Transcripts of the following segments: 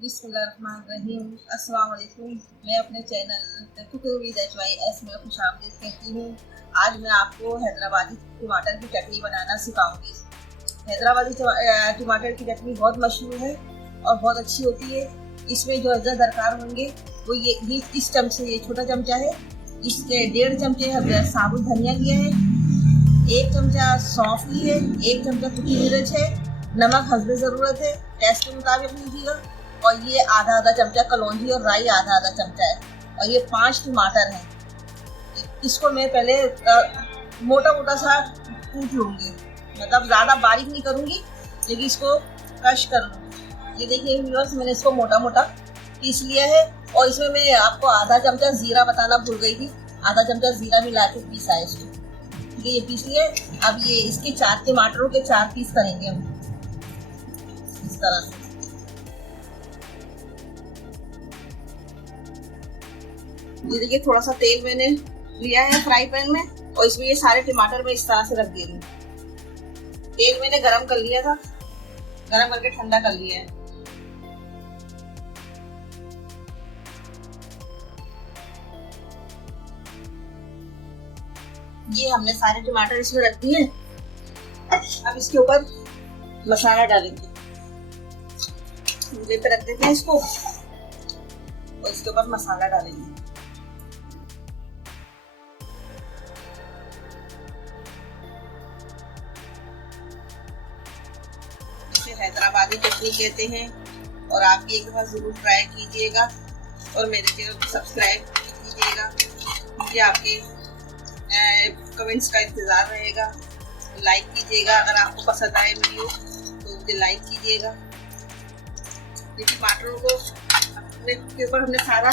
बिस्मिल्लाहिर्रहमानिर्रहीम। अस्सलाम वालेकुम। मैं अपने चैनल कुकिंग विद HYS में खुशामदीद कहती हूँ। आज मैं आपको हैदराबादी टमाटर की चटनी बनाना सिखाऊंगी। हैदराबादी टमाटर की चटनी बहुत मशहूर है और बहुत अच्छी होती है। इसमें जो अज्जा दरकार होंगे वो ये इस चमचे, ये छोटा चमचा है, इसके 1.5 चमचे साबुत धनिया लिया है, 1 चमचा सौंफ ली है, 1 चमचा कुटी मिर्च है, नमक हस्बे ज़रूरत है, टेस्ट के मुताबिक लीजिएगा। और ये आधा चमचा कलौंजी और राई आधा चमचा है। और ये 5 टमाटर हैं। इसको मैं पहले मोटा मोटा सा कूट लूँगी, मतलब ज़्यादा बारीक नहीं करूँगी, लेकिन इसको क्रश कर लूँगी। ये देखिए व्यूअर्स, मैंने इसको मोटा मोटा पीस लिया है। और इसमें मैं आपको आधा चमचा ज़ीरा बताना भूल गई थी, आधा चमचा ज़ीरा मिला के पीसा है इसको। ठीक है, ये पीस लिए। अब ये इसके 4 टमाटरों के 4 पीस करेंगे हम इस तरह से। ये देखिए थोड़ा सा तेल मैंने लिया है फ्राई पैन में, और इसमें ये सारे टमाटर मैं इस तरह से रख दे रही हूँ। तेल मैंने गरम कर लिया था, गरम करके ठंडा कर लिया है। ये हमने सारे टमाटर इसमें रख दिए। अब इसके ऊपर मसाला डालेंगे। चूल्हे पे रख देते हैं इसको और इसके ऊपर मसाला डालेंगे। हैदराबादी चटनी कहते हैं, और आप भी एक दफा जरूर ट्राई कीजिएगा और मेरे चैनल को सब्सक्राइब कीजिएगा। मुझे आपके कमेंट्स का इंतजार रहेगा। लाइक कीजिएगा, अगर आपको पसंद आए वीडियो तो मुझे लाइक कीजिएगा। ये टमाटरों को के ऊपर हमने सारा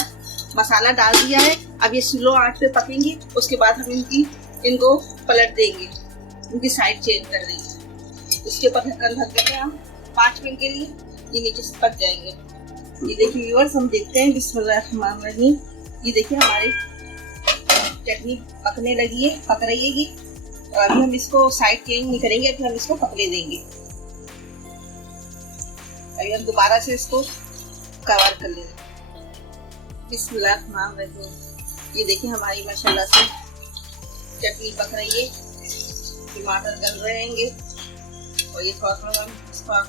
मसाला डाल दिया है। अब ये स्लो आंच पे पकेंगी, उसके बाद हम इनको पलट देंगे, इनकी साइड चेंज कर देंगे। इसके ऊपर ढक्कन ढक देते हैं हम 5 मिनट के लिए, ये नीचे से पक जाएंगे। ये देखिए व्यूअर्स, हम देखते हैं। बिस्मिल्लाहिर्रहमानिर्रहीम। ये देखिए हमारी चटनी पकने लगी है, पक रही है। और अभी हम इसको साइड चेंज नहीं करेंगे, अभी हम इसको पकने देंगे। अभी हम दोबारा से इसको कवर कर लेंगे। बिस्मिल्लाहिर्रहमानिर्रहीम। ये देखिए हमारी माशाल्लाह से चटनी पक रही है, टमाटर गल रहेंगे। और ये थोड़ा थोड़ा हम इसका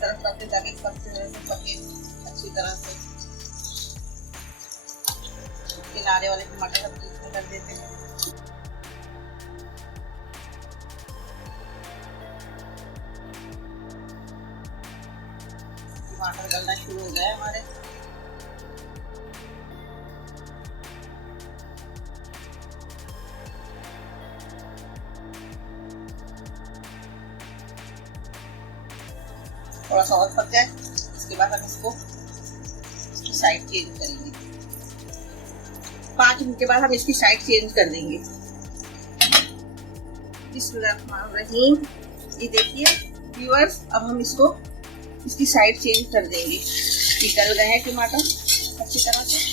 तरफ करते ताकि पके अच्छी तरह से। किनारे वाले टमाटर हम इसमें कर देते हैं। टमाटर गलना शुरू हो गया है हमारे। थोड़ा सा और पक जाए, इसके बाद हम इसको साइड चेंज करेंगे। 5 मिनट के बाद हम इसकी साइड चेंज कर देंगे। बिस्मिल्लाहिर्रहमानिर्रहीम। ये देखिए व्यूअर्स, अब हम इसकी साइड चेंज कर देंगे। ये गल गए हैं टमाटर अच्छी तरह से।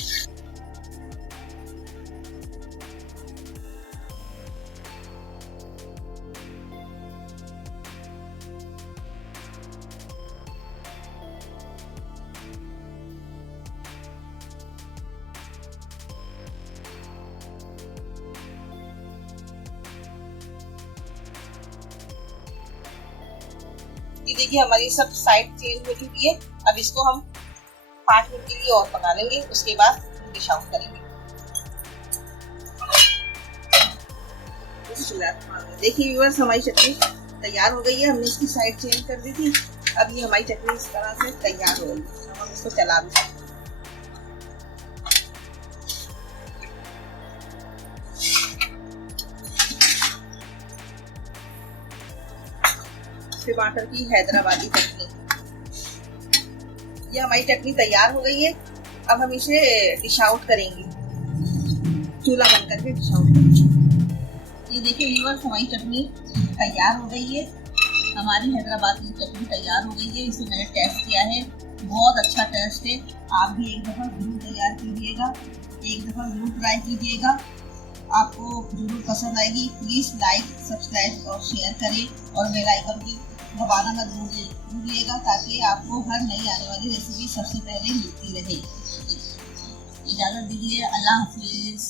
ये देखिए हमारी सब साइड चेंज हो चुकी है। अब इसको हम 5 मिनट के लिए और पका लेंगे, उसके बाद डिश आउट करेंगे। देखिए व्यूअर्स, हमारी चटनी तैयार हो गई है। हमने इसकी साइड चेंज कर दी थी। अब ये हमारी चटनी इस तरह से तैयार हो गई। हम इसको चला भी सकते हैं। टमाटर की हैदराबादी चटनी, ये हमारी चटनी तैयार हो गई है। अब हम इसे डिश आउट करेंगे, चूल्हा बंद करके डिश आउट करेंगे। ये देखिए व्यूअर्स, हमारी चटनी तैयार हो गई है। हमारी हैदराबादी चटनी तैयार हो गई है। इसे मैंने टेस्ट किया है, बहुत अच्छा टेस्ट है। आप भी एक दफ़ा जरूर तैयार कीजिएगा, एक दफ़ा जरूर ट्राई कीजिएगा, आपको जरूर पसंद आएगी। प्लीज़ लाइक, सब्सक्राइब और शेयर करें और बेल आइकन की दबाना मत भूलिएगा, ताकि आपको हर नई आने वाली रेसिपी सबसे पहले मिलती रहे। इजाज़त दीजिए, अल्लाह हाफिज़।